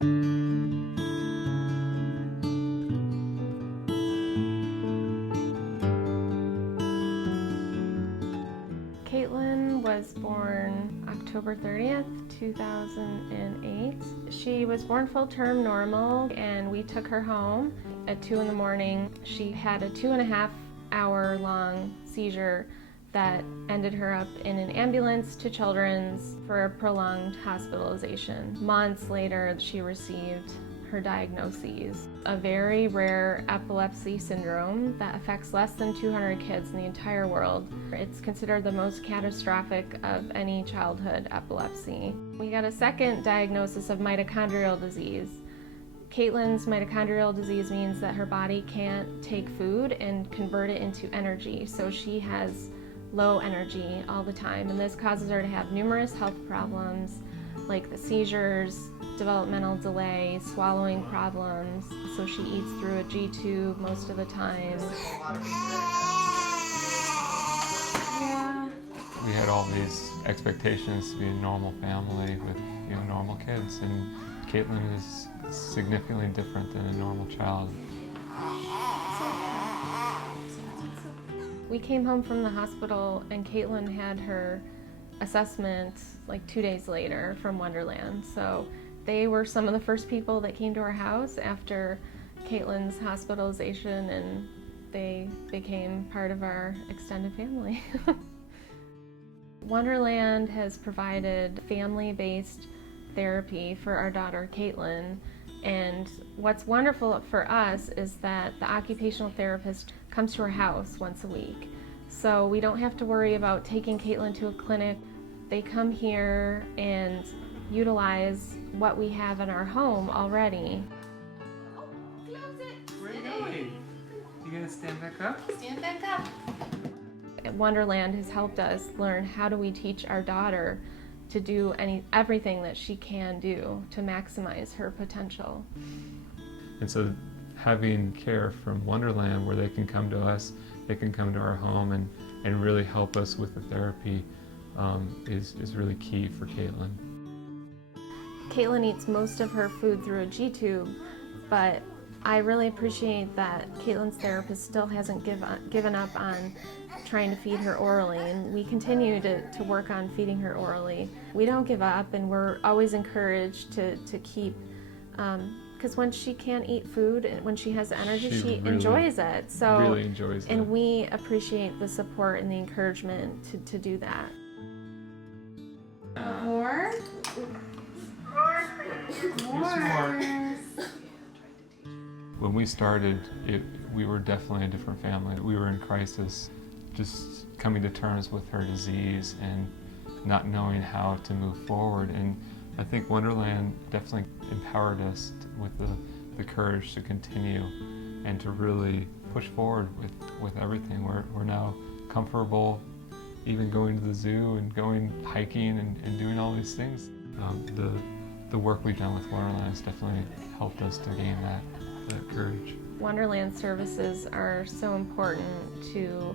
Katelyn was born October 30th, 2008. She was born full-term normal, and we took her home at 2 in the morning. She had a 2.5-hour long seizure that ended her up in an ambulance to Children's for a prolonged hospitalization. Months later, she received her diagnoses, a very rare epilepsy syndrome that affects less than 200 kids in the entire world. It's considered the most catastrophic of any childhood epilepsy. We got a second diagnosis of mitochondrial disease. Katelyn's mitochondrial disease means that her body can't take food and convert it into energy, so she has low energy all the time, and this causes her to have numerous health problems like the seizures, developmental delay, swallowing problems, so she eats through a G-tube most of the time. Yeah. We had all these expectations to be a normal family with, normal kids, and Katelyn is significantly different than a normal child. We came home from the hospital and Katelyn had her assessment like 2 days later from Wonderland. So they were some of the first people that came to our house after Katelyn's hospitalization, and they became part of our extended family. Wonderland has provided family-based therapy for our daughter Katelyn, and what's wonderful for us is that the occupational therapist comes to our house once a week. So we don't have to worry about taking Katelyn to a clinic. They come here and utilize what we have in our home already. Oh, close it. Where are you going? You gonna stand back up? Stand back up. Wonderland has helped us learn how do we teach our daughter to do everything that she can do to maximize her potential. And so having care from Wonderland where they can come to us, they can come to our home and really help us with the therapy is really key for Katelyn. Katelyn eats most of her food through a G-tube, but I really appreciate that Katelyn's therapist still hasn't given up on trying to feed her orally, and we continue to work on feeding her orally. We don't give up, and we're always encouraged to keep, because when she can't eat food, when she has energy, she really enjoys it. So really enjoys it. And we appreciate the support and the encouragement to do that. More? More. When we started, we were definitely a different family. We were in crisis, just coming to terms with her disease and not knowing how to move forward. And I think Wonderland definitely empowered us with the courage to continue and to really push forward with everything. We're now comfortable even going to the zoo and going hiking and doing all these things. The work we've done with Wonderland has definitely helped us to gain that courage. Wonderland services are so important to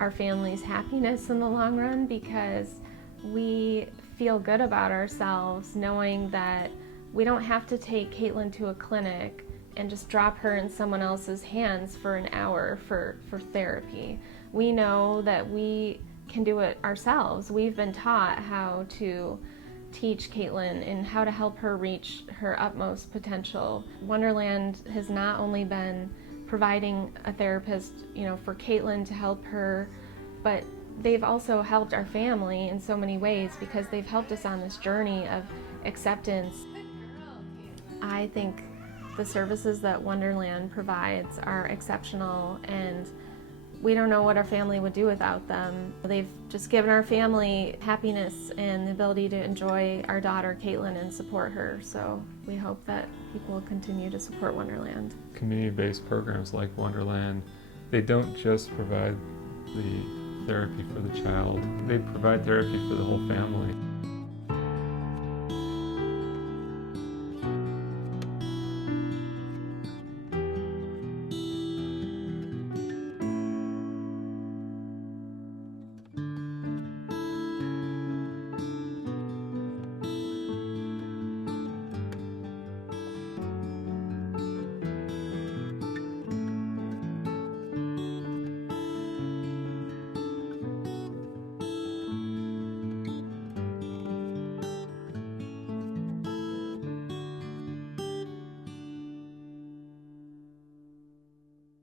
our family's happiness in the long run, because we feel good about ourselves knowing that we don't have to take Katelyn to a clinic and just drop her in someone else's hands for an hour for therapy. We know that we can do it ourselves. We've been taught how to teach Katelyn and how to help her reach her utmost potential. Wonderland has not only been providing a therapist, for Katelyn to help her, but they've also helped our family in so many ways, because they've helped us on this journey of acceptance. I think the services that Wonderland provides are exceptional, and we don't know what our family would do without them. They've just given our family happiness and the ability to enjoy our daughter Katelyn and support her. So we hope that people will continue to support Wonderland. Community-based programs like Wonderland, they don't just provide the therapy for the child, they provide therapy for the whole family.